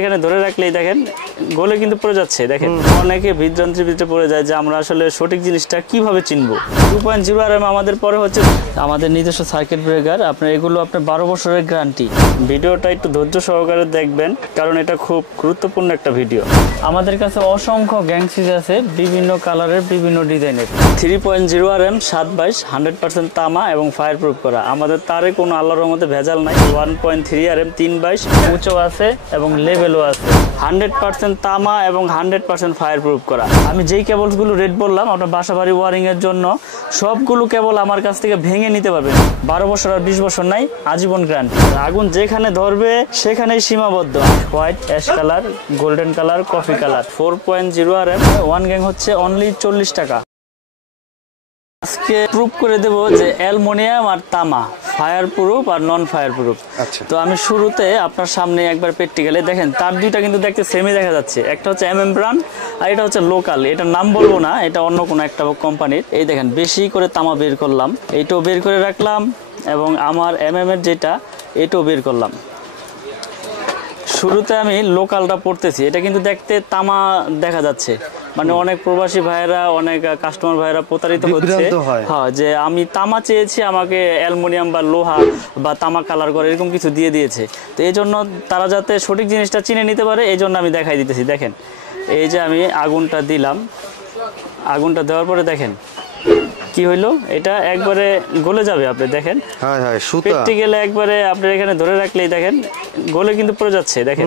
এখানে ধরে রাখলেই দেখেন গোলে কিন্তু পড়ে যাচ্ছে। দেখেন অনেকে বিভ্রান্তির ভিতরে পড়ে যায় যে আমরা আসলে সঠিক জিনিসটা কিভাবে চিনবো। 2.0 RM আমাদের পরে হচ্ছে আমাদের নিজস্ব সার্কিট ব্রেকার। আপনার এগুলো আপনার 12 বছরের গ্যারান্টি। ভিডিওটা একটু ধৈর্য সহকারে দেখবেন, কারণ এটা খুব গুরুত্বপূর্ণ একটা ভিডিও। আমাদের কাছে অসংখ্য গ্যাং সুইচ আছে, বিভিন্ন কালারের, বিভিন্ন ডিজাইনের। 3.0 RM 7/22 100% তামা এবং ফায়ার প্রুফ করা। আমাদের তারে কোনো আল্লাহর রহমতে ভেজাল নাই। 1.3 RM 3/22 উঁচু আছে এবং লেভেলও আছে। 100% তামা এবং 100% ফায়ার প্রুফ করা। আমি যেই কেবলসগুলো রেট বললাম আপনার বাসাবাড়ি ওয়ারিং এর জন্য, সবগুলো কেবল আমার কাছ থেকে ভেঙে নিতে পারবেন। 12 বছর আর 20 বছর নাই, আজীবন গ্যারান্টি। আগুন যেখানে ধরবে সেখানেই সীমাবদ্ধ। White, ash colour, golden colour, coffee colour. 4.0 RM 1 gang হচ্ছে অনলি 40 টাকা। আজকে প্রুফ করে দেব যে অ্যালুমিনিয়াম আর তামা ফায়ার প্রুফ আর নন ফায়ার প্রুফ। তো আমি শুরুতে আপনার সামনে একবার প্র্যাকটিক্যালি দেখেন, তার দুইটা কিন্তু দেখতে সেমই দেখা যাচ্ছে। একটা হচ্ছে MM ব্র্যান্ড আর এটা হচ্ছে লোকাল। এটার নাম বলবো না, এটা অন্য কোনো একটা কোম্পানির। এই দেখেন বেশি করে তামা বের করলাম, এইটাও বের করে রাখলাম এবং আমার MM এর যেটা এটাও বের করলাম। শুরুতে আমি লোকালটা পড়তেছি, এটা কিন্তু দেখতে তামা দেখা যাচ্ছে। মানে অনেক প্রবাসী ভাইয়েরা, অনেক কাস্টমার ভাইয়েরা প্রতারিত হচ্ছে। হ্যাঁ, যে আমি তামা চেয়েছি, আমাকে অ্যালুমিনিয়াম বা লোহা বা তামা কালার করে এরকম কিছু দিয়ে দিয়েছে। তো এই জন্য তারা যাতে সঠিক জিনিসটা চিনে নিতে পারে, এই জন্য আমি দেখাই দিতেছি। দেখেন এই যে আমি আগুনটা দিলাম, আগুনটা দেওয়ার পরে দেখেন কি হইলো, এটা একবারে গলে যাবে। আপনি দেখেন পেটে গেলে একবারে আপনার এখানে ধরে রাখলেই দেখেন গলে কিন্তু পড়ে যাচ্ছে। দেখেন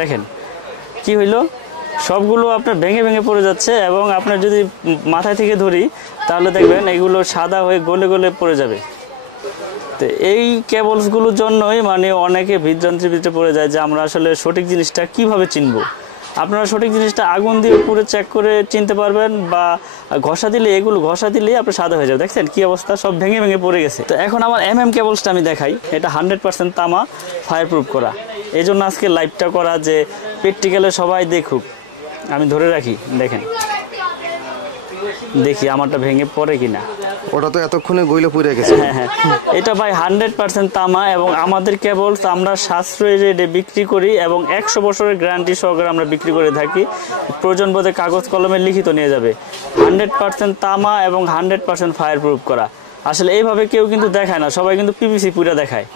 দেখেন কি হইলো, সবগুলো আপনার ভেঙে ভেঙে পড়ে যাচ্ছে। এবং আপনার যদি মাথায় থেকে ধরি তাহলে দেখবেন এগুলো সাদা হয়ে গলে গলে পড়ে যাবে। তো এই কেবলসগুলোর জন্যই মানে অনেকে বিভ্রান্তির ভিতরে পড়ে যায় যে আমরা আসলে সঠিক জিনিসটা কিভাবে চিনবো। আপনারা সঠিক জিনিসটা আগুন দিয়ে পুরো চেক করে চিনতে পারবেন, বা ঘষা দিলে, এগুলো ঘষা দিলেই আপনার সাদা হয়ে যাবে। দেখছেন কি অবস্থা, সব ভেঙে ভেঙে পড়ে গেছে। তো এখন আমার MM কেবলসটা আমি দেখাই, এটা 100% তামা ফায়ার প্রুফ করা। এই জন্য আজকে লাইভটা করা, যে প্র্যাকটিক্যালে সবাই দেখুক। আমি ধরে রাখি, দেখেন দেখি আমারটা ভেঙে পড়ে কিনা। ওটা তো এতক্ষণে গইলে পুড়ে গেছে। হ্যাঁ, এটা ভাই 100% তামা এবং আমাদের কেবলস আমরা সাশ্রয়ী রেটে বিক্রি করি এবং 100 বছরের গ্যারান্টি সহকারে আমরা বিক্রি করে থাকি। প্রয়োজন বোধে কাগজ কলমে লিখিত নিয়ে যাবে। 100% তামা এবং 100% ফায়ার প্রুফ করা। আসলে এইভাবে কেউ কিন্তু দেখায় না, সবাই কিন্তু PVC পুরা দেখায়,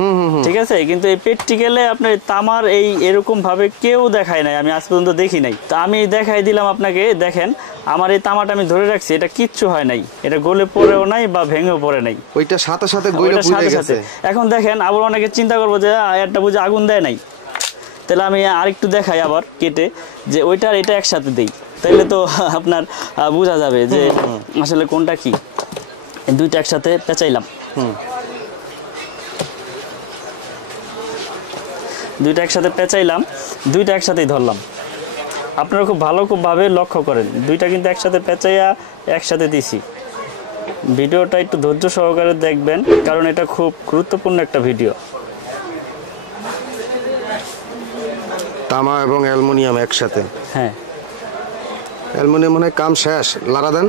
ঠিক আছে। কিন্তু এই প্র্যাকটিক্যালে আপনার তামার এরকম ভাবে কেউ দেখায় নাই, আমি আজ পর্যন্ত দেখি নাই। তো আমি দেখাই দিলাম আপনাকে। দেখেন আমার এই তামাটা আমি ধরে রাখছি, এটা কিচ্ছু হয় নাই, এটা গলে পড়েও নাই বা ভেঙেও পড়ে নাই। ওইটা সাথে সাথে গলে পুড়ে গেছে। এখন দেখেন আবার অনেকে চিন্তা করবো যে একটা বুঝে আগুন দেয় নাই, তাহলে আমি আরেকটু দেখাই আবার কেটে, যে ওইটার এটা একসাথে দেই, তাইলে তো আপনার বোঝা যাবে যে আসলে কোনটা কি। দুইটা একসাথে পেঁচাইলাম, দুইটা একসাথে পেঁচাইলাম, দুইটা একসাথেই ধরলাম। আপনারা খুব ভাবে লক্ষ্য করেন, দুইটা কিন্তু একসাথে পেঁচাইয়া একসাথে দিছি। ভিডিওটা একটু ধৈর্য সহকারে দেখবেন, কারণ এটা খুব গুরুত্বপূর্ণ একটা ভিডিও। তামা এবং অ্যালুমিনিয়াম একসাথে। হ্যাঁ, অ্যালুমিনিয়াম মানে কাম শেষ, লাগা দেন।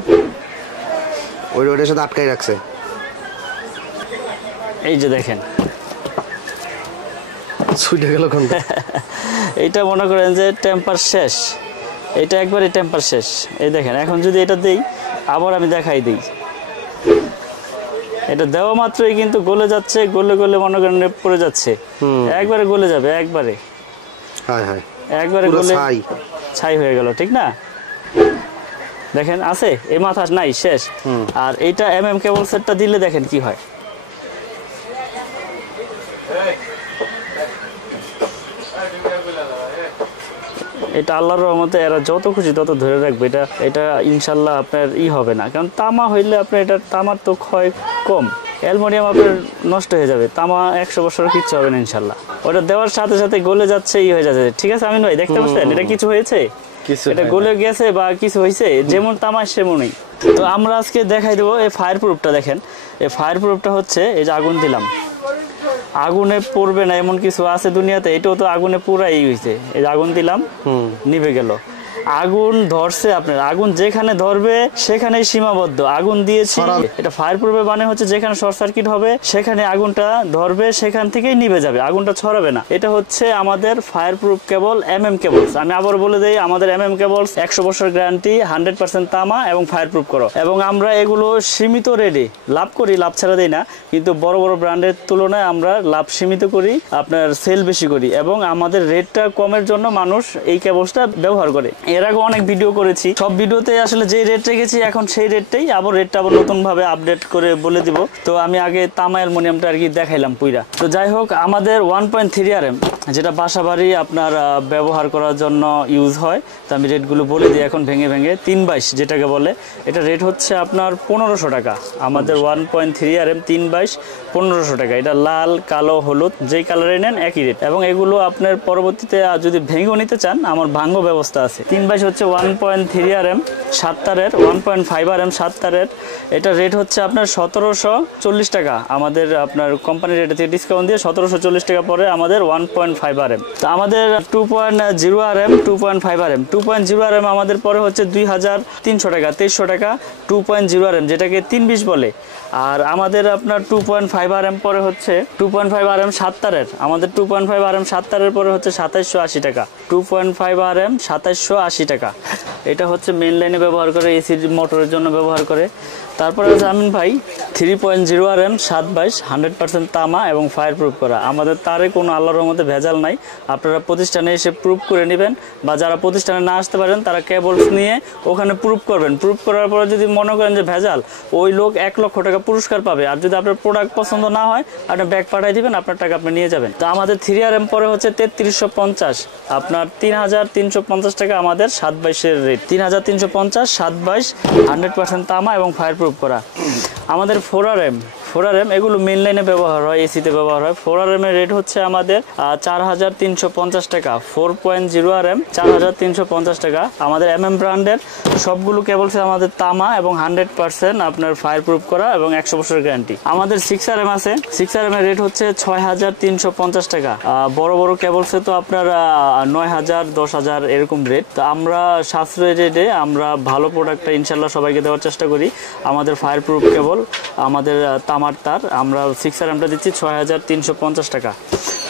ওইটার সাথে আটকাই রাখছে। এই যে দেখেন ছুটে গেল কোন। এইটা মনে করেন যে টেম্পার শেষ, এটা একবারে টেম্পার শেষ। এই দেখেন এখন যদি এটা দেই, আবার আমি দেখাই দিই, এটা দেওয়া মাত্রই কিন্তু গলে যাচ্ছে, গলে গলে মনে করেন পড়ে যাচ্ছে, একবারে গলে যাবে, একবারে একবারে গলে ছাই হয়ে গেল, ঠিক না। দেখেন আছে এই মাথা নাই, শেষ। আর এইটা MM কেবল সেটটা দিলে দেখেন কি হয়। এটা আল্লাহর রহমতে এরা যত খুশি তত ধরে রাখবে। এটা ইনশাল্লাহ আপনার হবে না, কারণ তামা হইলে আপনার এটা তামার তো ক্ষয় কম, অ্যালুমিনিয়াম আপনার নষ্ট হয়ে যাবে। তামা 100 বছর কিচ্ছু হবে না ইনশাল্লাহ। ওটা দেওয়ার সাথে সাথে গলে যাচ্ছে, হয়ে যাচ্ছে, ঠিক আছে। আমি ভাই দেখতে পাচ্ছেন এটা কিছু হয়েছে, এটা গলে গেছে বা কিছু হয়েছে, যেমন তামা সেমনই। তো আমরা আজকে দেখাই দেবো এই ফায়ার প্রুফটা। দেখেন এই ফায়ার প্রুফটা হচ্ছে, এই যে আগুন দিলাম, আগুনে পড়বে না এমন কিছু আছে দুনিয়াতে? এটাও তো আগুনে পুরাই হয়েছে। এই যে আগুন দিলাম, নিভে গেল। আগুন ধরছে, আপনার আগুন যেখানে ধরবে সেখানেই সীমাবদ্ধ। আগুন দিয়েছি, এটা ফায়ার প্রুফে মানে হচ্ছে যেখানে শর্ট সার্কিট হবে সেখানে আগুনটা ধরবে, সেখান থেকেই নিভে যাবে, আগুনটা ছড়াবে না। এটা হচ্ছে আমাদের ফায়ার প্রুফ কেবল কেবলস। আমি আবার বলে দেই, আমাদের কেবলস 100 বছর গ্যারান্টি, 100% তামা এবং ফায়ার প্রুফ করো। এবং আমরা এগুলো সীমিত রেটে লাভ করি, লাভ ছাড়া দেই না, কিন্তু বড় বড় ব্র্যান্ডের তুলনায় আমরা লাভ সীমিত করি, আপনার সেল বেশি করি, এবং আমাদের রেটটা কমের জন্য মানুষ এই কেবলসটা ব্যবহার করে। এর আগে অনেক ভিডিও করেছি, সব ভিডিওতে আসলে যে রেট রেখেছি এখন সেই রেটটাই, আবার রেটটা আবার নতুন ভাবে আপডেট করে বলে দিব। তো আমি আগে তামা অ্যালুমিনিয়ামটা আর কি দেখাইলাম পুইরা। তো যাই হোক, আমাদের 1.3 RM যেটা বাসা বাড়ি আপনার ব্যবহার করার জন্য ইউজ হয়, তো আমি রেটগুলো বলে দিই এখন ভেঙে ভেঙে। 322 যেটাকে বলে, এটা রেট হচ্ছে আপনার 1500 টাকা। আমাদের 1.3 RM 322 1500 টাকা। এটা লাল, কালো, হলুদ যেই কালারে নেন একই রেট। এবং এগুলো আপনার পরবর্তীতে যদি ভেঙেও নিতে চান, আমার ভাঙ্গো ব্যবস্থা আছে। 322 হচ্ছে 1.3 RM 7 তারের, 1.5 RM 7 তারের। এটা রেট হচ্ছে আপনার 1740 টাকা। আমাদের আপনার কোম্পানি রেট থেকে ডিসকাউন্ট দিয়ে 1740 টাকা পরে আমাদের 1.5 RM। তো আমাদের 2.0 RM 2.5 RM 2.0 RM আমাদের পরে হচ্ছে 2300 টাকা, 2300 টাকা 2.0 RM, যেটাকে 320 বলে। আর আমাদের আপনার 2.5 RM পরে হচ্ছে 2.5 RM 7 তারের। আমাদের 2.5 RM 7 তারের পরে হচ্ছে 2780 টাকা। 2.5 RM 2780 টাকা। এটা হচ্ছে মেইন লাইনে ব্যবহার করে, এসি মোটরের জন্য ব্যবহার করে। তারপরে হচ্ছে আমিন ভাই 3.0 RM 722 100% তামা এবং ফায়ার প্রুফ করা। আমাদের তারে কোনো আল্লাহর রহমতে ভেজাল নাই। আপনারা প্রতিষ্ঠানে এসে প্রুফ করে নেবেন, বা যারা প্রতিষ্ঠানে না আসতে পারেন তারা কেবলস নিয়ে ওখানে প্রুফ করবেন। প্রুফ করার পরে যদি মনে করেন যে ভেজাল, ওই লোক 1 লক্ষ টাকা পুরস্কার পাবে। আর যদি আপনার প্রোডাক্ট পছন্দ না হয়, আপনি ব্যাগ পাঠিয়ে দিবেন, আপনার টাকা আপনি নিয়ে যাবেন। তো আমাদের 3 RM পরে হচ্ছে 3350, আপনার 3350 টাকা আমাদের 722 এর রেট। 3350 722 100% তামা এবং ফায়ার প্রুফ করা। আমাদের 4 RM এগুলো মেইন লাইনে ব্যবহার হয়, এসিতে ব্যবহার হয়। 4 RM এর রেট হচ্ছে আমাদের 4350 টাকা। 4.0 RM 4350 টাকা। আমাদের ব্র্যান্ডের সবগুলো কেবলস আমাদের তামা এবং 100% আপনার ফায়ার প্রুফ করা এবং 100 বছরের গ্যারান্টি। আমাদের 6 RM আছে। 6 RM এর রেট হচ্ছে 6350 টাকা। বড় বড় কেবলসে তো আপনার 9000 10000 এরকম রেট। তো আমরা সাশ্রয়ী রেটে আমরা ভালো প্রোডাক্টটা ইনশাল্লাহ সবাইকে দেওয়ার চেষ্টা করি। আমাদের ফায়ার প্রুফ কেবল, আমাদের তামার তার, আমরা 6 RMটা দিচ্ছি 6350 টাকা।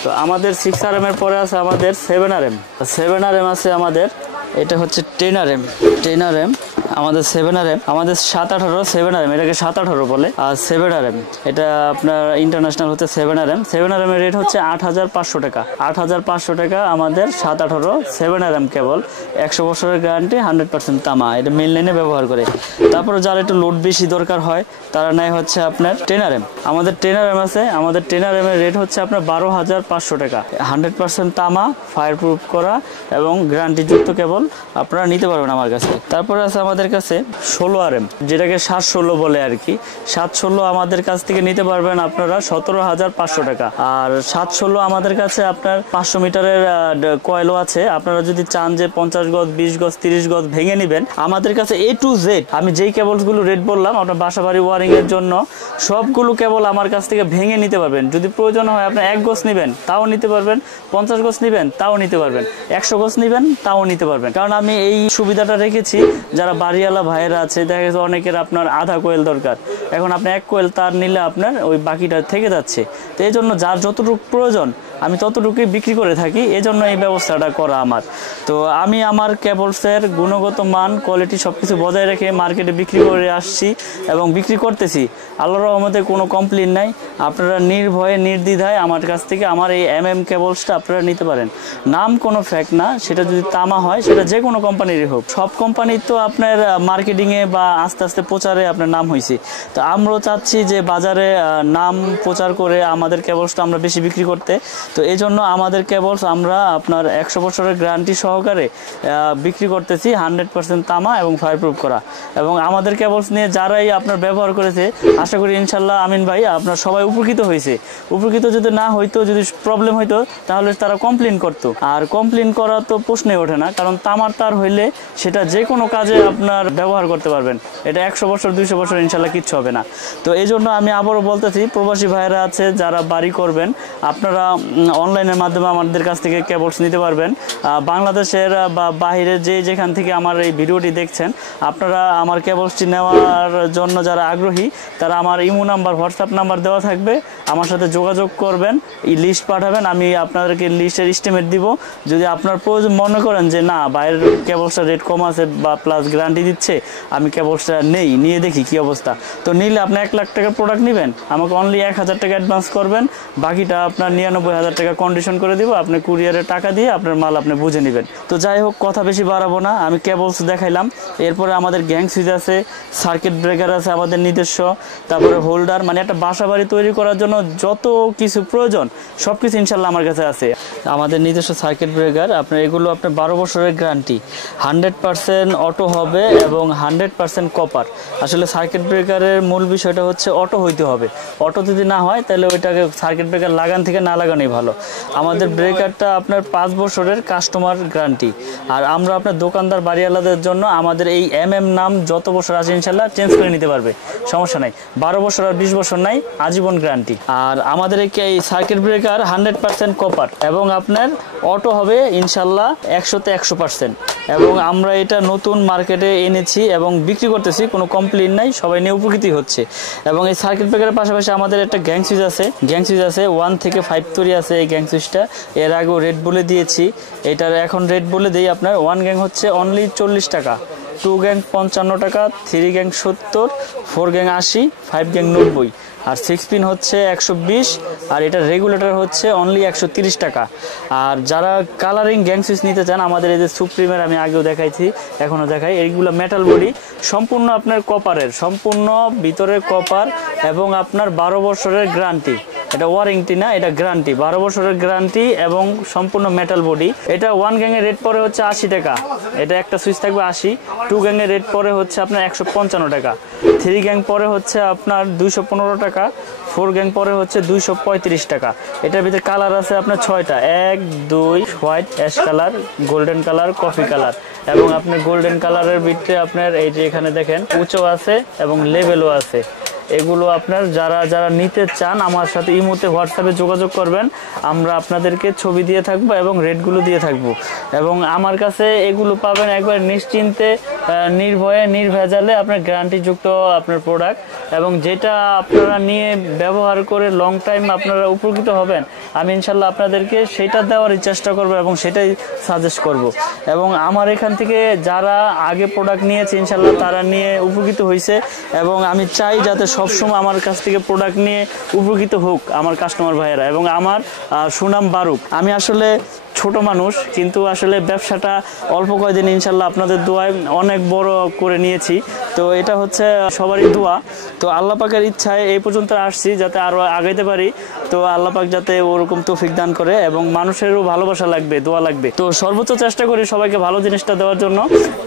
তো আমাদের 6 RM এর পরে আছে আমাদের 7 RM আছে আমাদের। এটা হচ্ছে 10 RM আমাদের 7 RM, আমাদের 718 7 RM, এটাকে 718 বলে। আর 7 RM এটা আপনার ইন্টারন্যাশনাল হচ্ছে 7 RM। 7 RM এর রেট হচ্ছে 8500 টাকা। 8500 টাকা আমাদের 718 7 RM কেবল, 100 বছরের গ্যারান্টি, 100% তামা। এটা মেইন লাইনে ব্যবহার করে। তারপরে যারা একটু লোড বেশি দরকার হয় তারা নেয় হচ্ছে আপনার 10 RM। আমাদের 10 RM আছে। আমাদের 10 RM এর রেট হচ্ছে আপনার 12500 টাকা। 100% তামা, ফায়ার প্রুফ করা এবং গ্যারান্টিযুক্ত কেবল আপনারা নিতে পারবেন আমার কাছে। তারপরে আছে আমাদের কাছে 16 RM, যেটাকে 716 বলে আর কি। 716 আমাদের কাছ থেকে নিতে পারবেন আপনারা 17500 টাকা। আর 716 আমাদের কাছে আপনার 500 মিটারের কয়েলও আছে। আপনারা যদি চান যে 50 গজ 20 গজ 30 গজ ভেঙে নেবেন, আমাদের কাছে A to Z আমি যেই কেবলসগুলো রেট বললাম আপনার বাসাবাড়ি ওয়ারিং এর জন্য, সবগুলো কেবল আমার কাছ থেকে ভেঙে নিতে পারবেন। যদি প্রয়োজন হয় আপনার 1 গজ নেবেন তাও নিতে পারবেন, 50 গজ নেবেন তাও নিতে পারবেন, 100 গজ নেবেন তাও নিতে পারবেন। কারণ আমি এই সুবিধাটা রেখেছি, যারা বাড়িওয়ালা ভাইয়েরা আছে, দেখা গেছে অনেকের আপনার আধা কোয়েল দরকার, এখন আপনি 1 কোয়েল তার নিলে আপনার ওই বাকিটা থেকে যাচ্ছে। তো এই জন্য যার যতটুকু প্রয়োজন আমি ততটুকুই বিক্রি করে থাকি, এজন্য এই ব্যবস্থাটা করা আমার। তো আমি আমার কেবলসের গুণগত মান, কোয়ালিটি সবকিছু বজায় রেখে মার্কেটে বিক্রি করে আসছি এবং বিক্রি করতেছি। আল্লাহর রহমতে কোনো কমপ্লেইন নাই। আপনারা নির্ভয়ে নির্দ্বিধায় আমার কাছ থেকে আমার এই কেবলসটা আপনারা নিতে পারেন। নাম কোনো ফ্যাক্ট না, সেটা যদি তামা হয় সেটা যে কোনো কোম্পানিরই হোক। সব কোম্পানির তো আপনার মার্কেটিংয়ে বা আস্তে আস্তে প্রচারে আপনার নাম হয়েছে। তো আমরাও চাচ্ছি যে বাজারে নাম প্রচার করে আমাদের কেবলসটা আমরা বেশি বিক্রি করতে। তো এই জন্য আমাদের কেবলস আমরা আপনার 100 বছরের গ্যারান্টি সহকারে বিক্রি করতেছি, 100% তামা এবং ফায়ারপ্রুফ করা। এবং আমাদের কেবলস নিয়ে যারাই আপনার ব্যবহার করেছে, আশা করি ইনশাল্লাহ আমিন ভাই আপনার সবাই উপকৃত হয়েছে। উপকৃত যদি না হইতো, যদি প্রবলেম হইতো, তাহলে তারা কমপ্লেন করতো। আর কমপ্লেন করা তো প্রশ্নই ওঠে না, কারণ তামার তার হইলে সেটা যে কোনো কাজে আপনার ব্যবহার করতে পারবেন। এটা 100 বছর 200 বছর ইনশাল্লাহ কিচ্ছু হবে না। তো এই জন্য আমি আবারও বলতেছি, প্রবাসী ভাইয়েরা আছে যারা বাড়ি করবেন, আপনারা অনলাইনের মাধ্যমে আমাদের কাছ থেকে কেবলস নিতে পারবেন। বাংলাদেশের বা বাইরের যেখান থেকে আমার এই ভিডিওটি দেখছেন, আপনারা আমার কেবলসটি নেওয়ার জন্য যারা আগ্রহী তারা আমার ইমো নাম্বার, হোয়াটসঅ্যাপ নাম্বার দেওয়া থাকবে, আমার সাথে যোগাযোগ করবেন, লিস্ট পাঠাবেন, আমি আপনাদেরকে লিস্টের এস্টিমেট দিব। যদি আপনার প্রয়োজন মনে করেন যে না বাইরের কেবলসটার রেট কম আছে বা প্লাস গ্যারান্টি দিচ্ছে, আমি কেবলসটা নিয়ে দেখি কি অবস্থা, তো নিলে আপনি 1 লাখ টাকার প্রোডাক্ট নেবেন, আমাকে অনলি 1000 টাকা অ্যাডভান্স করবেন, বাকিটা আপনার 99,000 টাকা কন্ডিশন করে দিব, আপনি কুরিয়ারে টাকা দিয়ে আপনার মাল আপনি বুঝে নেবেন। তো যাই হোক, কথা বেশি বাড়াবো না, আমি কেবলস দেখাইলাম। এরপরে আমাদের গ্যাং সুইচ আছে, সার্কিট ব্রেকার আছে আমাদের নিজস্ব, তারপরে হোল্ডার, মানে একটা বাসা বাড়ি তৈরি করার জন্য যত কিছু প্রয়োজন সব কিছু ইনশাল্লাহ আমার কাছে আছে। আমাদের নিজস্ব সার্কিট ব্রেকার, আপনার এগুলো আপনার 12 বছরের গ্যারান্টি, 100% অটো হবে এবং 100% কপার। আসলে সার্কিট ব্রেকারের মূল বিষয়টা হচ্ছে অটো হইতে হবে, অটো যদি না হয় তাহলে ওইটাকে সার্কিট ব্রেকার লাগান থেকে না লাগানোই ভালো। আমাদের ব্রেকারটা আপনার 5 বছরের কাস্টমার গ্যারান্টি। আর আমরা আপনার দোকানদার বাড়িওয়ালাদের জন্য আমাদের এই নাম যত বছর আছে ইনশাল্লাহ চেঞ্জ করে নিতে পারবে, সমস্যা নাই। 12 বছর আর 20 বছর নাই, আজীবন গ্যারান্টি। আর আমাদের এই সার্কিট ব্রেকার 100% কপার এবং আপনার অটো হবে ইনশাল্লাহ 100-তে 100%। এবং আমরা এটা নতুন মার্কেটে এনেছি এবং বিক্রি করতেছি, কোনো কমপ্লেইন নাই, সবাই নিয়ে উপকৃত হচ্ছে। এবং এই সার্কিট ব্রেকারের পাশাপাশি আমাদের একটা গ্যাং সুইচ আছে 1 থেকে 5 তৈরি আছে এই গ্যাং সুইচটা। এর আগেও রেট বলে দিয়েছি, এটার এখন রেট বলে দিই। আপনার 1 গ্যাং হচ্ছে অনলি 40 টাকা, 2 গ্যাং 55 টাকা, 3 গ্যাং 70, 4 গ্যাং 80, 5 গ্যাং 90, আর 6 পিন হচ্ছে 120, আর এটা রেগুলেটর হচ্ছে অনলি 130 টাকা। আর যারা কালারিং গ্যাং সুইচ নিতে চান, আমাদের এই যে সুপ্রিমের আমি আগেও দেখাইছি, এখনও দেখাই, এইগুলো মেটাল বডি, সম্পূর্ণ আপনার কপারের, সম্পূর্ণ ভিতরের কপার এবং আপনার 12 বছরের গ্যারান্টি। এটা ওয়ারেন্টি না, এটা গ্যারান্টি, 12 বছরের গ্যারান্টি এবং সম্পূর্ণ মেটাল বডি। এটা 1 গ্যাংয়ের রেট পরে হচ্ছে 80 টাকা, এটা একটা সুইচ থাকবে 80। 2 গ্যাংয়ের রেট পরে হচ্ছে আপনার 155 টাকা, 3 গ্যাং পরে হচ্ছে আপনার 215 টাকা, 4 গ্যাং পরে হচ্ছে 235 টাকা। এটার ভিতরে কালার আছে আপনার 6টা, 1, 2, white, ash colour, golden colour, coffee colour. এবং আপনার গোল্ডেন কালারের ভিতরে আপনার এই যে এখানে দেখেন উঁচু আছে এবং লেভেলও আছে। এগুলো আপনার যারা নিতে চান আমার সাথে ইমোতে, হোয়াটসঅ্যাপে যোগাযোগ করবেন, আমরা আপনাদেরকে ছবি দিয়ে থাকবো এবং রেটগুলো দিয়ে থাকবো। এবং আমার কাছে এগুলো পাবেন একবার নিশ্চিন্তে, নির্ভয়ে, নির্ভেজালে আপনার গ্যারান্টিযুক্ত আপনার প্রোডাক্ট, এবং যেটা আপনারা নিয়ে ব্যবহার করে লং টাইম আপনারা উপকৃত হবেন, আমি ইনশাল্লাহ আপনাদেরকে সেটা দেওয়ারই চেষ্টা করব এবং সেটাই সাজেস্ট করব। এবং আমার এখান থেকে যারা আগে প্রোডাক্ট নিয়েছে ইনশাল্লাহ তারা নিয়ে উপকৃত হয়েছে, এবং আমি চাই যাতে সবসময় আমার কাছ থেকে প্রোডাক্ট নিয়ে উপকৃত হোক আমার কাস্টমার ভাইয়েরা এবং আমার সুনাম বাড়ুক। আমি আসলে ছোট মানুষ, কিন্তু আসলে ব্যবসাটা অল্প কয়েকদিন ইনশাল্লাহ আপনাদের দোয়ায় অনেক বড় করে নিয়েছি। তো এটা হচ্ছে সবারই দোয়া, তো আল্লাহ পাকের ইচ্ছায় এই পর্যন্ত আসছি, যাতে আরও আগাইতে পারি। তো আল্লাহ পাক যাতে ওরকম তৌফিক দান করে, এবং মানুষেরও ভালোবাসা লাগবে, দোয়া লাগবে। তো সর্বোচ্চ চেষ্টা করি সবাইকে ভালো জিনিসটা দেওয়ার জন্য।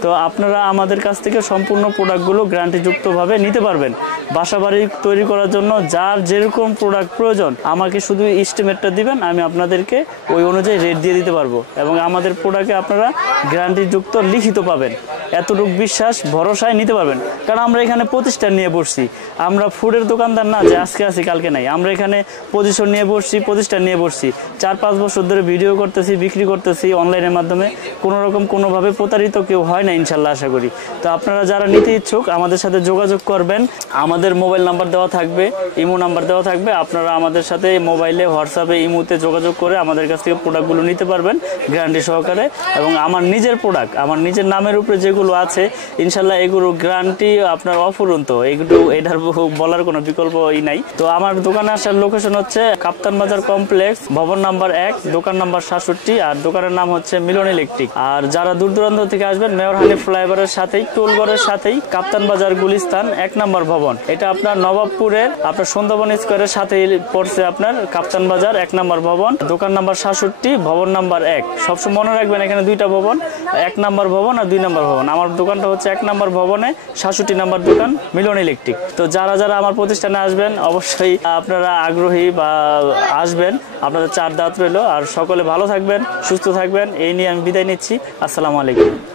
তো আপনারা আমাদের কাছ থেকে সম্পূর্ণ প্রোডাক্টগুলো গ্যারান্টিযুক্তভাবে নিতে পারবেন। বাসা বাড়ি তৈরি করার জন্য যার যেরকম প্রোডাক্ট প্রয়োজন আমাকে শুধু এস্টিমেটটা দিবেন, আমি আপনাদেরকে ওই অনুযায়ী রেট দিয়ে দিতে পারবো। এবং আমাদের প্রোডাক্টে আপনারা গ্যারান্টিযুক্ত লিখিত পাবেন, এতটুকু বিশ্বাস ভরসায় নিতে পারবেন। কারণ আমরা এখানে প্রতিষ্ঠান নিয়ে বসছি, আমরা ফুডের দোকানদার না যে আজকে আছি কালকে নাই। আমরা এখানে পজিশন নিয়ে বসছি, প্রতিষ্ঠান নিয়ে বসছি, 4-5 বছর ধরে ভিডিও করতেছি, বিক্রি করতেছি অনলাইনের মাধ্যমে, কোনো রকম কোনোভাবে প্রতারিত কেউ হয় না ইনশাল্লাহ, আশা করি। তো আপনারা যারা নিতে ইচ্ছুক আমাদের সাথে যোগাযোগ করবেন, আমাদের মোবাইল নাম্বার দেওয়া থাকবে, ইমো নাম্বার দেওয়া থাকবে, আপনারা আমাদের সাথে মোবাইলে, হোয়াটসঅ্যাপে, ইমোতে যোগাযোগ করে আমাদের কাছ থেকে প্রোডাক্টগুলো নিতে পারবেন গ্যারান্টি সহকারে। এবং আমার নিজের প্রোডাক্ট, আমার নিজের নামের উপরে যেগুলো আছে ইনশাল্লাহ এগুলো গ্যারান্টি আপনার অফুরন্ত, এগুলো এটার বলার কোনো বিকল্পই নাই। তো আমার দোকানে আসার লোকেশন হচ্ছে কাপ্তান বাজার কমপ্লেক্স, ভবন নাম্বার 1, দোকান নাম্বার 67, আর দোকানের নাম হচ্ছে মিলন ইলেকট্রিক। আর যারা দূর দূরান্ত থেকে আসবেন, মেয়র হানিফ ফ্লাইওভারের সাথেই, টোলগড়ের সাথেই কাপ্তান বাজার গুলিস্তান 1 নম্বর ভবন, এটা আপনার নবাবপুরের আপনার সুন্দরবন স্কোয়ারের সাথেই পড়ছে আপনার কাপ্তান বাজার 1 নম্বর ভবন, দোকান নাম্বার 67, ভবন নাম্বার 1। সবসময় মনে রাখবেন এখানে 2টা ভবন, 1 নম্বর ভবন আর 2 নম্বর ভবন। আমার দোকানটা হচ্ছে 1 নম্বর ভবনে, 67 নম্বর দোকান, মিলন ইলেকট্রিক। তো যারা আমার প্রতিষ্ঠানে আসবেন অবশ্যই আপনারা আগ্রহী বা আসবেন, আপনাদের 4 দাঁত রইল। আর সকলে ভালো থাকবেন, সুস্থ থাকবেন, এই নিয়ে আমি বিদায় নিচ্ছি। আসসালামু আলাইকুম।